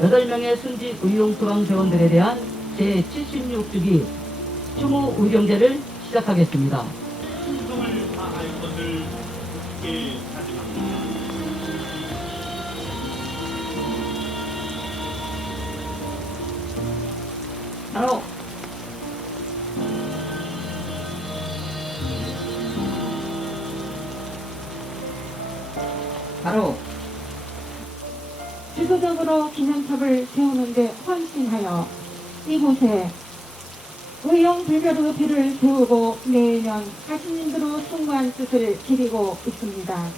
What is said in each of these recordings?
8명의 순직 의용 소방 대원들에 대한 제76주기 추모 의경제를 시작하겠습니다. 충성을 다할 것을 굳게 다짐합니다. 바로 바로 주도적으로 기념탑을 세우는데 헌신하여 이곳에 의용불교의 비를 세우고 매년 가시님들의 숭고한 뜻을 기리고 있습니다.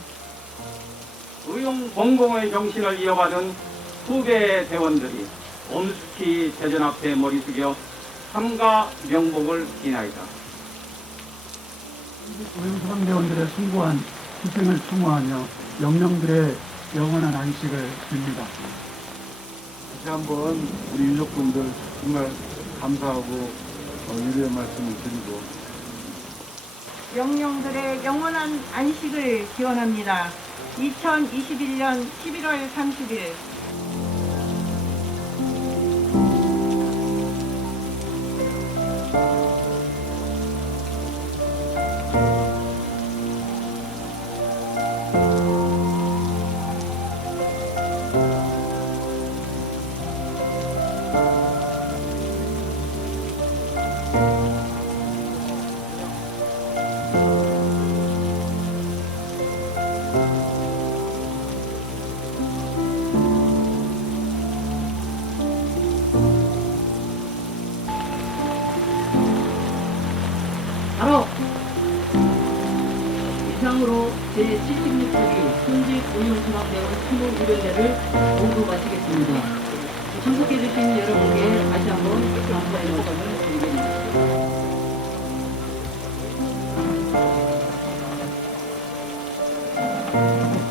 의용 공공의 정신을 이어받은 후배 대원들이 엄숙히 대전 앞에 머리 숙여 삼가 명복을 기나이다. 의용소방대원들의 숭고한 희생을 추모하며 영령들의 영원한 안식을 빕니다. 다시 한번 우리 유족분들 정말 감사하고 어, 위로의 말씀을 드리고 영령들의 영원한 안식을 기원합니다. 2021년 11월 30일 바로 이상으로 제 76기 현지 고용중앙대원 수목 이별례를 모두 마치겠습니다. 참석해주신 여러분께 다시 한번 감사의 소감을 드리겠습니다. Thank.